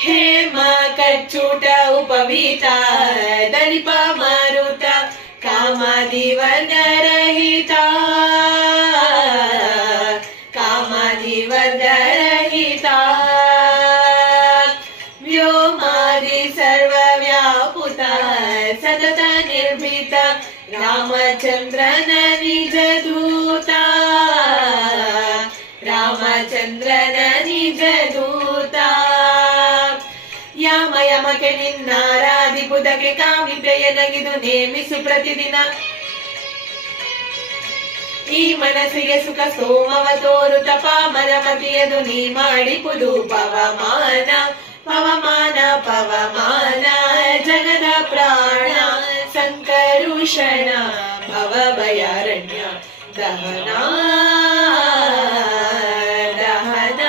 ಹೇಮ ಕಚ್ಚೂಟ ಉಪವೀತ ದಳಿಪ ಮಾರುತ ಕಾಮಾದಿ ವರ್ಗರಹಿತ ಕಾಮಾದಿ ವರ್ಗರಹಿತ ವ್ಯೋಮಾದಿ ಸರ್ವವ್ಯಾಪುತ ಸತತ ನಿರ್ಭೀತ ರಾಮಚಂದ್ರನ ನಿಜ ದೂತ ರಾಮಚಂದ್ರನ ನಿಜ ದೂತ ಯಾಮ ಯಮಕೆ ನಿನ್ನಾರಾಧಿಪುದಕ್ಕೆ ಕಾಮಿಪೆಯನಗಿದು ನೇಮಿಸು ಪ್ರತಿದಿನ ಈ ಮನಸ್ಸಿಗೆ ಸುಖ ಸೋಮವ ತೋರುತ ಪಾಮರ ಮತಿಯದು ನೀ ಮಾಡಿಪುದು ಪವಮಾನ ಪವಮಾನ ಪವಮಾನ ಜಗದ ಪ್ರಾಣ ಸಂಕರುಷಣ ಭವ ಭಯಾರಣ್ಯ ದಹನ